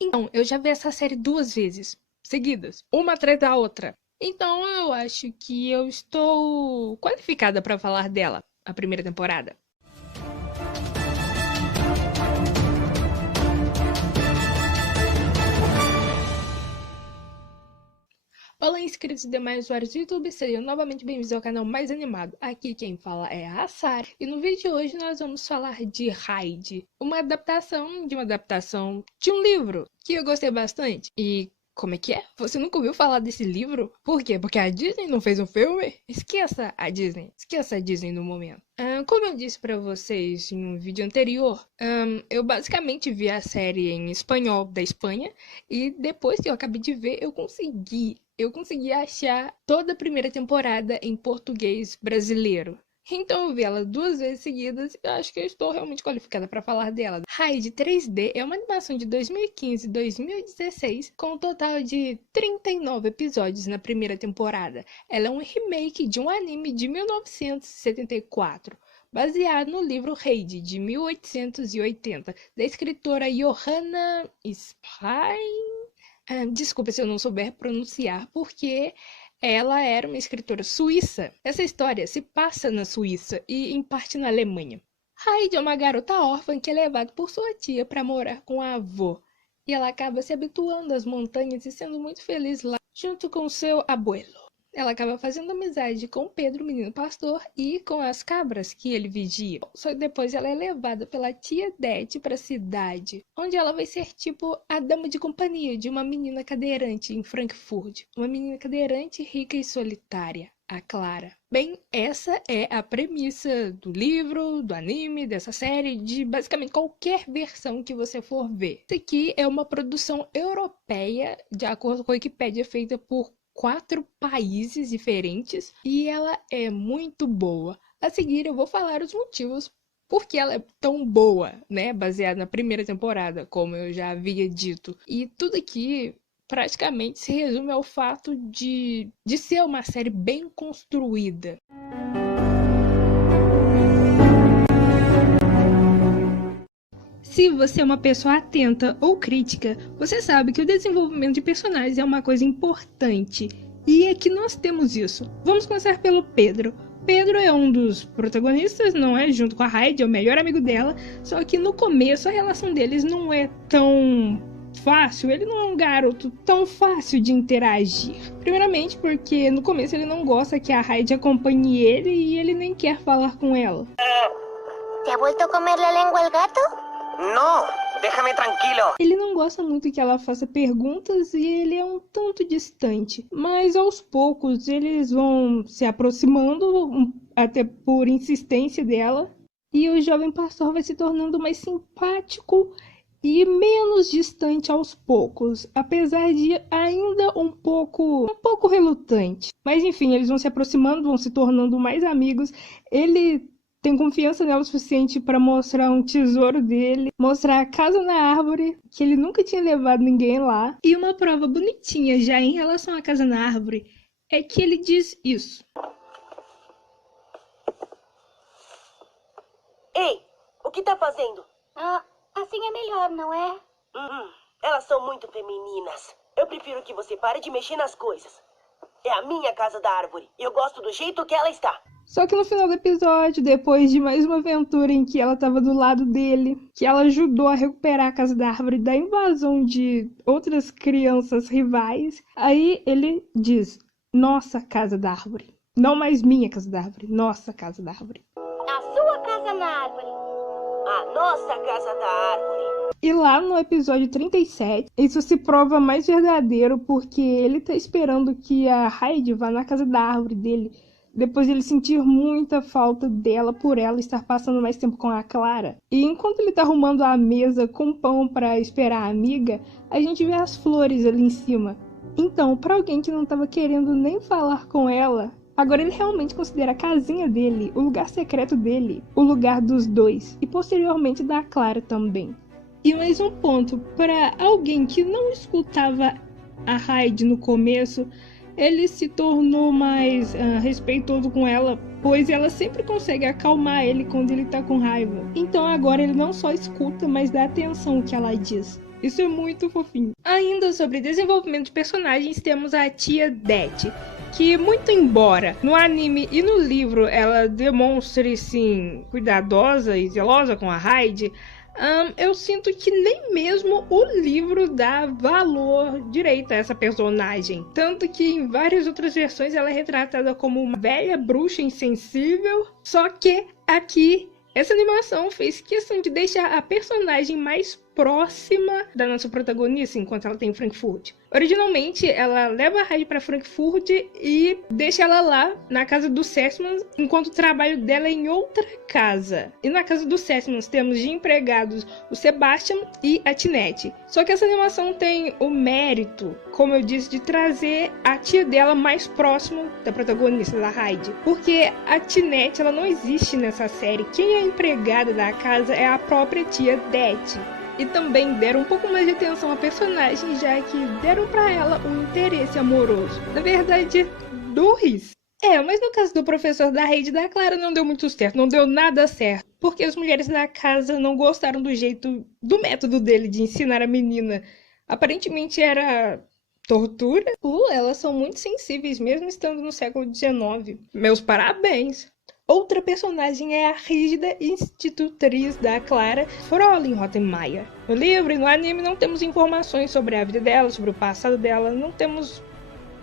Então, eu já vi essa série 2 vezes, seguidas, uma atrás da outra. Então, eu acho que eu estou qualificada para falar dela, a primeira temporada. Olá, inscritos e demais usuários do YouTube, sejam novamente bem-vindos ao canal mais animado. Aqui quem fala é a Sara, e no vídeo de hoje nós vamos falar de Raid, uma adaptação de um livro que eu gostei bastante. E como é que é? Você nunca ouviu falar desse livro? Por quê? Porque a Disney não fez um filme? Esqueça a Disney no momento. Como eu disse pra vocês em um vídeo anterior, eu basicamente vi a série em espanhol da Espanha, e depois que eu acabei de ver, eu consegui achar toda a primeira temporada em português brasileiro. Então eu vi ela 2 vezes seguidas e acho que eu estou realmente qualificada para falar dela. Raid 3D é uma animação de 2015 e 2016 com um total de 39 episódios na primeira temporada. Ela é um remake de um anime de 1974, baseado no livro Raid, de 1880, da escritora Johanna Spy. Desculpa se eu não souber pronunciar, porque ela era uma escritora suíça. Essa história se passa na Suíça e, em parte, na Alemanha. Heidi é uma garota órfã que é levada por sua tia para morar com a avó. E ela acaba se habituando às montanhas e sendo muito feliz lá, junto com seu abuelo. Ela acaba fazendo amizade com Pedro, o menino pastor, e com as cabras que ele vigia. Só que depois ela é levada pela tia Dete para a cidade, onde ela vai ser tipo a dama de companhia de uma menina cadeirante em Frankfurt. Uma menina cadeirante, rica e solitária, a Clara. Bem, essa é a premissa do livro, do anime, dessa série, de basicamente qualquer versão que você for ver. Isso aqui é uma produção europeia, de acordo com a Wikipédia, feita por 4 países diferentes, e ela é muito boa. A seguir eu vou falar os motivos por que ela é tão boa, né? Baseada na primeira temporada, como eu já havia dito. E tudo aqui praticamente se resume ao fato de ser uma série bem construída. Se você é uma pessoa atenta ou crítica, você sabe que o desenvolvimento de personagens é uma coisa importante. E aqui nós temos isso. Vamos começar pelo Pedro. Pedro é um dos protagonistas, não é? Junto com a Heidi, é o melhor amigo dela. Só que no começo a relação deles não é tão fácil. Ele não é um garoto tão fácil de interagir. Primeiramente porque no começo ele não gosta que a Heidi acompanhe ele e ele nem quer falar com ela. ¿Te ha vuelto a comer la lengua el gato? No, déjame tranquilo. Ele não gosta muito que ela faça perguntas e ele é um tanto distante. Mas aos poucos eles vão se aproximando, até por insistência dela. E o jovem pastor vai se tornando mais simpático e menos distante aos poucos, apesar de ainda um pouco relutante. Mas enfim, eles vão se aproximando, vão se tornando mais amigos. Ele tem confiança nela o suficiente para mostrar um tesouro dele, mostrar a casa na árvore, que ele nunca tinha levado ninguém lá. E uma prova bonitinha já em relação à casa na árvore é que ele diz isso. Ei, o que tá fazendo? Assim é melhor, não é? Elas são muito femininas. Eu prefiro que você pare de mexer nas coisas. É a minha casa da árvore. E eu gosto do jeito que ela está. Só que no final do episódio, depois de mais uma aventura em que ela estava do lado dele, que ela ajudou a recuperar a casa da árvore da invasão de outras crianças rivais, aí ele diz: nossa casa da árvore. Não mais minha casa da árvore, nossa casa da árvore. A sua casa na árvore. A nossa casa da árvore. E lá no episódio 37, isso se prova mais verdadeiro porque ele tá esperando que a Heidi vá na casa da árvore dele, depois de ele sentir muita falta dela por ela estar passando mais tempo com a Clara. E enquanto ele tá arrumando a mesa com pão para esperar a amiga, a gente vê as flores ali em cima. Então, para alguém que não tava querendo nem falar com ela, agora ele realmente considera a casinha dele, o lugar secreto dele, o lugar dos dois, e posteriormente da Clara também. E mais um ponto, para alguém que não escutava a Heidi no começo, ele se tornou mais respeitoso com ela, pois ela sempre consegue acalmar ele quando ele tá com raiva. Então agora ele não só escuta, mas dá atenção ao que ela diz. Isso é muito fofinho. Ainda sobre desenvolvimento de personagens, temos a tia Det, que muito embora no anime e no livro ela demonstre, sim, cuidadosa e zelosa com a Hyde, eu sinto que nem mesmo o livro dá valor direito a essa personagem. Tanto que em várias outras versões ela é retratada como uma velha bruxa insensível, só que aqui essa animação fez questão de deixar a personagem mais próxima da nossa protagonista enquanto ela tem em Frankfurt. Originalmente, ela leva a Hyde para Frankfurt e deixa ela lá na casa dos Sessmans, enquanto o trabalho dela é em outra casa. E na casa dos Sessmans temos de empregados o Sebastian e a Tinette. Só que essa animação tem o mérito, como eu disse, de trazer a tia dela mais próximo da protagonista, da Hyde. Porque a Tinette, ela não existe nessa série. Quem é a empregada da casa é a própria tia Det. E também deram um pouco mais de atenção à personagem, já que deram pra ela um interesse amoroso. Na verdade, dois. Mas no caso do professor da Hyde e da Clara não deu muito certo, não deu nada certo. Porque as mulheres da casa não gostaram do método dele de ensinar a menina. Aparentemente era tortura. Elas são muito sensíveis, mesmo estando no século XIX. Meus parabéns! Outra personagem é a rígida institutriz da Clara, Fräulein Rottenmeier. No livro e no anime não temos informações sobre a vida dela, sobre o passado dela, não temos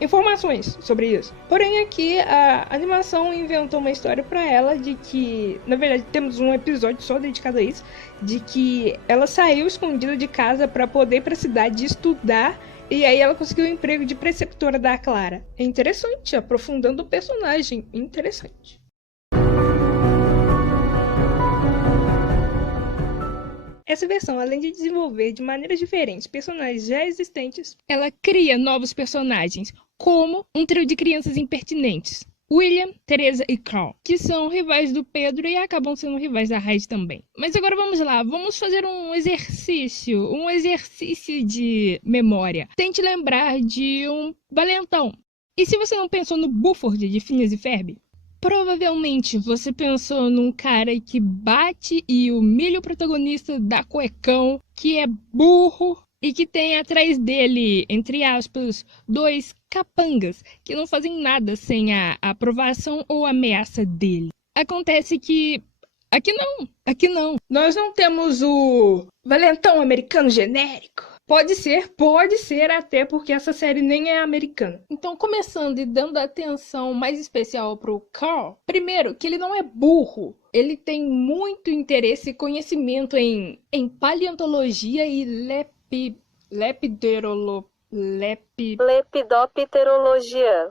informações sobre isso. Porém aqui a animação inventou uma história para ela de que, na verdade temos um episódio só dedicado a isso, de que ela saiu escondida de casa para poder ir para a cidade estudar. E aí ela conseguiu o emprego de preceptora da Clara. É interessante, aprofundando o personagem, interessante. Essa versão, além de desenvolver de maneiras diferentes personagens já existentes, ela cria novos personagens, como um trio de crianças impertinentes, William, Teresa e Carl, que são rivais do Pedro e acabam sendo rivais da Hyde também. Mas agora vamos lá, vamos fazer um exercício de memória. Tente lembrar de um valentão. E se você não pensou no Buford de Phineas e Ferb? Provavelmente você pensou num cara que bate e humilha o protagonista, dá cuecão, que é burro e que tem atrás dele, entre aspas, dois capangas que não fazem nada sem a aprovação ou ameaça dele. Acontece que aqui não. Nós não temos o valentão americano genérico. Pode ser até porque essa série nem é americana. Então, começando e dando atenção mais especial pro Carl, primeiro, que ele não é burro. Ele tem muito interesse e conhecimento em paleontologia e Lepidopterologia.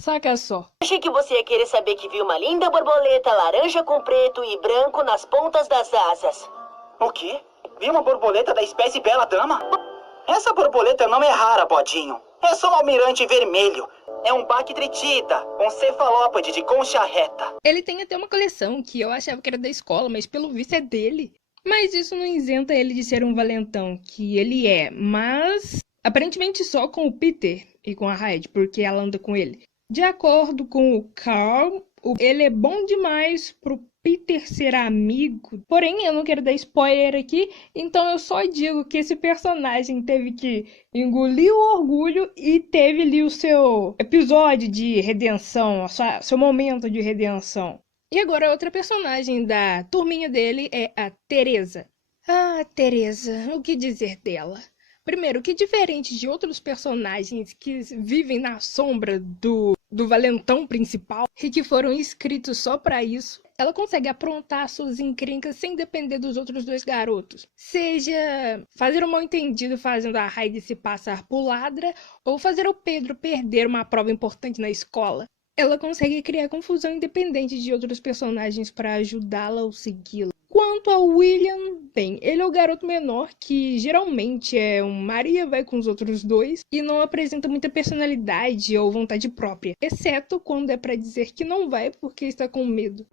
Saca só. Achei que você ia querer saber que viu uma linda borboleta laranja com preto e branco nas pontas das asas. O quê? Vi uma borboleta da espécie Bela Dama? Essa borboleta não é rara, Bodinho. É só um almirante vermelho. É um bactritida, um cefalópode de concha reta. Ele tem até uma coleção que eu achava que era da escola, mas pelo visto é dele. Mas isso não isenta ele de ser um valentão, que ele é, mas aparentemente só com o Peter e com a Hyde, porque ela anda com ele. De acordo com o Carl, ele é bom demais pro Peter ser amigo. Porém, eu não quero dar spoiler aqui, então eu só digo que esse personagem teve que engolir o orgulho e teve ali o seu episódio de redenção, seu momento de redenção. E agora, outra personagem da turminha dele é a Teresa. Ah, Teresa, o que dizer dela? Primeiro, que diferente de outros personagens que vivem na sombra do valentão principal e que foram escritos só pra isso, ela consegue aprontar suas encrencas sem depender dos outros dois garotos. Seja fazer um mal-entendido fazendo a Hyde se passar por ladra, ou fazer o Pedro perder uma prova importante na escola. Ela consegue criar confusão independente de outros personagens para ajudá-la ou segui-la. Quanto ao William, bem, ele é o garoto menor que geralmente é um Maria vai com os outros dois e não apresenta muita personalidade ou vontade própria, exceto quando é para dizer que não vai porque está com medo.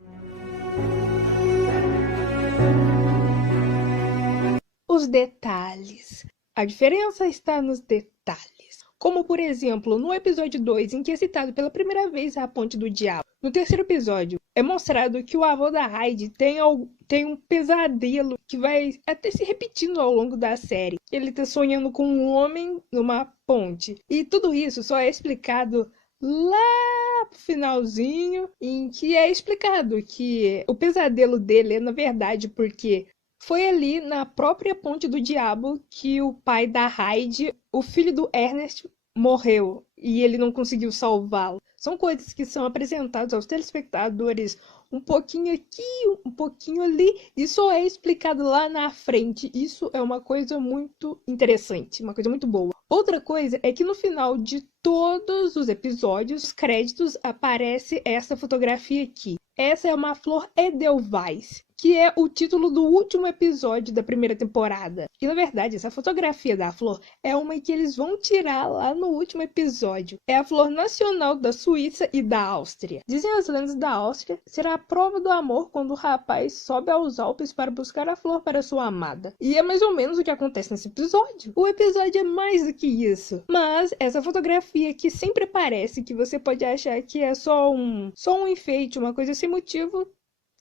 Os detalhes. A diferença está nos detalhes. Como, por exemplo, no episódio 2, em que é citado pela primeira vez a Ponte do Diabo. No terceiro episódio, é mostrado que o avô da Heidi tem um pesadelo que vai até se repetindo ao longo da série. Ele tá sonhando com um homem numa ponte. E tudo isso só é explicado lá pro finalzinho, em que é explicado que o pesadelo dele é, na verdade, porque foi ali na própria Ponte do Diabo que o pai da Heidi, o filho do Ernest, morreu e ele não conseguiu salvá-lo. São coisas que são apresentadas aos telespectadores um pouquinho aqui, um pouquinho ali, e só é explicado lá na frente. Isso é uma coisa muito interessante, uma coisa muito boa. Outra coisa é que no final de todos os episódios, os créditos, aparece essa fotografia aqui. Essa é uma flor Edelweiss, que é o título do último episódio da primeira temporada. E na verdade, essa fotografia da flor é uma que eles vão tirar lá no último episódio. É a flor nacional da Suíça e da Áustria. Dizem as lendas da Áustria será a prova do amor quando o rapaz sobe aos Alpes para buscar a flor para sua amada. E é mais ou menos o que acontece nesse episódio. O episódio é mais do que isso. Mas essa fotografia que sempre aparece, que você pode achar que é só um enfeite, uma coisa sem motivo,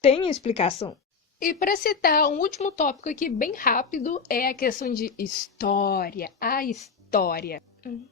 tem explicação. E para citar um último tópico aqui bem rápido, é a questão de história. A história.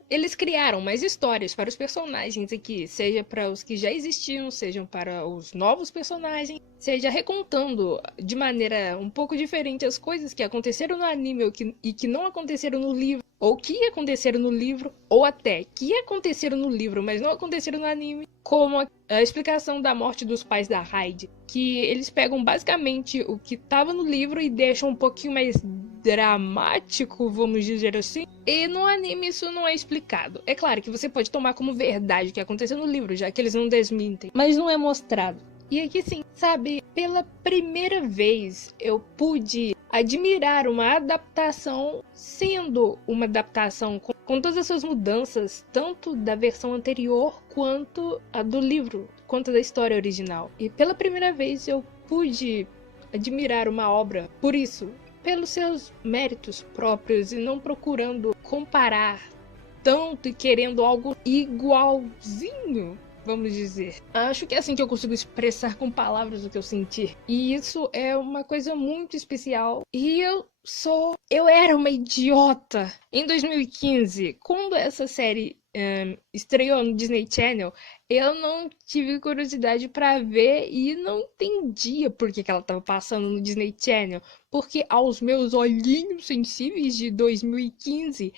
Eles criaram mais histórias para os personagens aqui, seja para os que já existiam, sejam para os novos personagens, seja recontando de maneira um pouco diferente as coisas que aconteceram no anime e que não aconteceram no livro, ou que aconteceram no livro, ou até que aconteceram no livro, mas não aconteceram no anime, como a explicação da morte dos pais da Heidi, que eles pegam basicamente o que estava no livro e deixam um pouquinho mais dramático, vamos dizer assim, e no anime isso não é explicado. É claro que você pode tomar como verdade o que aconteceu no livro, já que eles não desmentem, mas não é mostrado. E aqui sim, sabe, pela primeira vez eu pude admirar uma adaptação sendo uma adaptação com todas essas mudanças, tanto da versão anterior quanto a do livro, quanto da história original. E pela primeira vez eu pude admirar uma obra por isso, pelos seus méritos próprios e não procurando comparar tanto e querendo algo igualzinho, vamos dizer. Acho que é assim que eu consigo expressar com palavras o que eu senti. E isso é uma coisa muito especial. E eu era uma idiota. Em 2015, quando essa série estreou no Disney Channel, eu não tive curiosidade pra ver e não entendia por que ela tava passando no Disney Channel. Porque aos meus olhinhos sensíveis de 2015,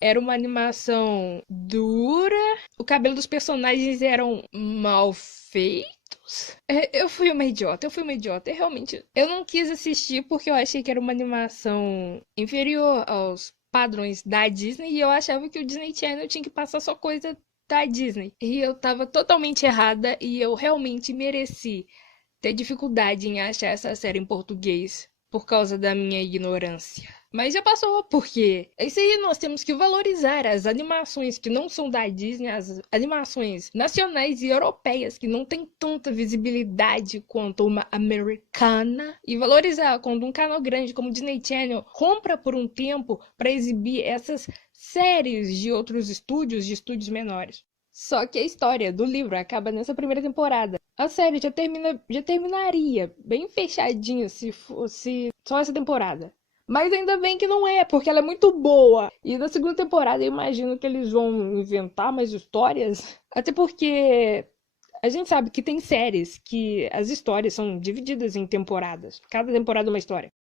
era uma animação dura, o cabelo dos personagens eram mal feitos. Eu fui uma idiota. Eu não quis assistir porque eu achei que era uma animação inferior aos padrões da Disney e eu achava que o Disney Channel tinha que passar só coisa da Disney. E eu tava totalmente errada e eu realmente mereci ter dificuldade em achar essa série em português por causa da minha ignorância. Mas já passou, porque é isso aí, nós temos que valorizar as animações que não são da Disney, as animações nacionais e europeias que não tem tanta visibilidade quanto uma americana, e valorizar quando um canal grande como o Disney Channel compra por um tempo para exibir essas séries de outros estúdios, de estúdios menores. Só que a história do livro acaba nessa primeira temporada. A série já terminaria bem fechadinha se fosse só essa temporada. Mas ainda bem que não é, porque ela é muito boa. E na segunda temporada eu imagino que eles vão inventar mais histórias. Até porque a gente sabe que tem séries que as histórias são divididas em temporadas. Cada temporada é uma história.